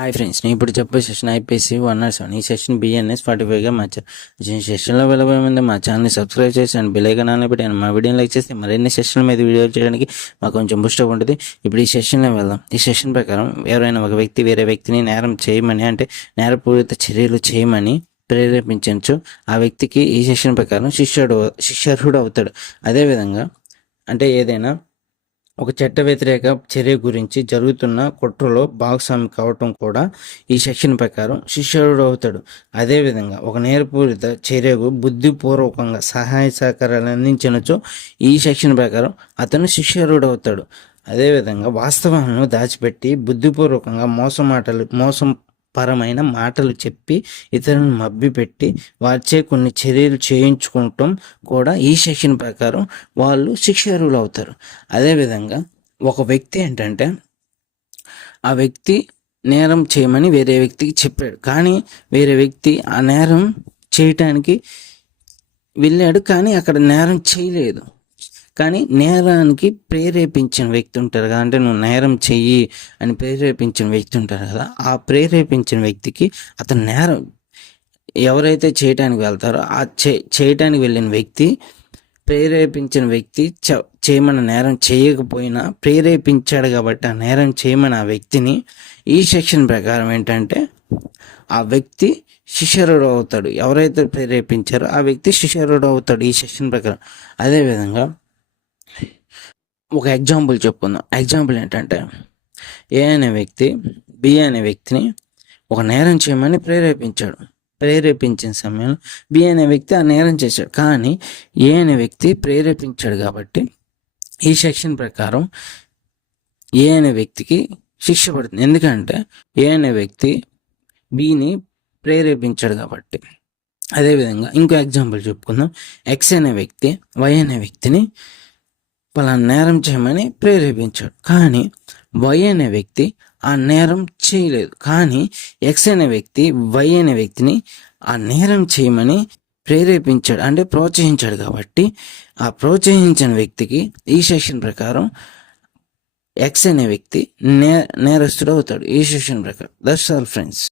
Hi friends నేను ఇప్పుడు చెప్పే session IPC one nought seven ఈ సెషన్ బిఎన్ఎస్ ఫార్టీ ఫైవ్గా మార్చారు సెషన్లో వెళ్ళబోయే ముందు మా ఛానల్ని సబ్స్క్రైబ్ చేసి అండ్ పెట్టాను మా వీడియోని లైక్ చేస్తే మరిన్ని సెషన్ల మీద వీడియో చేయడానికి మాకు కొంచెం బుస్టప్ ఉంటుంది. ఇప్పుడు ఈ సెషన్లో వెళ్దాం. ఈ సెషన్ ప్రకారం ఎవరైనా ఒక వ్యక్తి వేరే వ్యక్తిని నేరం చేయమని అంటే నేరపూరిత చర్యలు చేయమని ప్రేరేపించవచ్చు ఆ వ్యక్తికి ఈ సెషన్ ప్రకారం శిష్యుడు శిష్యర్హుడు అవుతాడు. అదేవిధంగా అంటే ఏదైనా ఒక చట్ట వ్యతిరేక చర్య గురించి జరుగుతున్న కుట్రలో భాగస్వామి కావటం కూడా ఈ సెక్షన్ ప్రకారం శిష్యుడు అవుతాడు. అదేవిధంగా ఒక నేరపూరిత చర్యకు బుద్ధిపూర్వకంగా సహాయ సహకారాలు అందించినచో ఈ సెక్షన్ ప్రకారం అతను శిష్యుడు అవుతాడు. అదేవిధంగా వాస్తవాలను దాచిపెట్టి బుద్ధిపూర్వకంగా మోసం మాటలు మోసం పరమైన మాటలు చెప్పి ఇతరులను మభ్యపెట్టి వారిచే కొన్ని చర్యలు చేయించుకుంటాం కూడా ఈ సెక్షన్ ప్రకారం వాళ్ళు శిక్షార్హులు అవుతారు. అదేవిధంగా ఒక వ్యక్తి ఏంటంటే ఆ వ్యక్తి నేరం చేయమని వేరే వ్యక్తికి చెప్పాడు. కానీ వేరే వ్యక్తి ఆ నేరం చేయటానికి వెళ్ళాడు కానీ అక్కడ నేరం చేయలేదు. కానీ నేరానికి ప్రేరేపించిన వ్యక్తి ఉంటారు కదా అంటే నువ్వు నేరం చెయ్యి అని ప్రేరేపించిన వ్యక్తి ఉంటారు కదా ఆ ప్రేరేపించిన వ్యక్తికి అతను నేరం ఎవరైతే చేయటానికి వెళ్తారో ఆ చే చేయటానికి వెళ్ళిన వ్యక్తి ప్రేరేపించిన వ్యక్తి చ చేయమని నేరం చేయకపోయినా ప్రేరేపించాడు కాబట్టి ఆ నేరం చేయమని ఆ వ్యక్తిని ఈ సెక్షన్ ప్రకారం ఏంటంటే ఆ వ్యక్తి శిష్యరుడు అవుతాడు. ఎవరైతే ప్రేరేపించారో ఆ వ్యక్తి శిష్యరుడు అవుతాడు ఈ సెక్షన్ ప్రకారం. అదేవిధంగా ఒక ఎగ్జాంపుల్ చెప్పుకుందాం. ఎగ్జాంపుల్ ఏంటంటే ఏ అనే వ్యక్తి బి అనే వ్యక్తిని ఒక నేరం చేయమని ప్రేరేపించాడు. ప్రేరేపించిన సమయంలో బి అనే వ్యక్తి ఆ నేరం చేశాడు. కానీ ఏ అనే వ్యక్తి ప్రేరేపించాడు కాబట్టి ఈ సెక్షన్ ప్రకారం ఏ అనే వ్యక్తికి శిక్ష పడుతుంది. ఎందుకంటే ఏ అనే వ్యక్తి బిని ప్రేరేపించాడు కాబట్టి. అదేవిధంగా ఇంకో ఎగ్జాంపుల్ చెప్పుకుందాం. ఎక్స్ అనే వ్యక్తి వై అనే వ్యక్తిని పలానా నేరం చేయమని ప్రేరేపించాడు. కానీ వై అనే వ్యక్తి ఆ నేరం చేయలేదు. కానీ ఎక్స్ అనే వ్యక్తి వై అనే వ్యక్తిని ఆ నేరం చేయమని ప్రేరేపించాడు. అంటే ప్రోత్సహించాడు కాబట్టి ఆ ప్రోత్సహించిన వ్యక్తికి ఈ సెక్షన్ ప్రకారం ఎక్స్ అనే వ్యక్తి నే నేరస్తుడు అవుతాడు ఈ సెక్షన్ ప్రకారం. That's all friends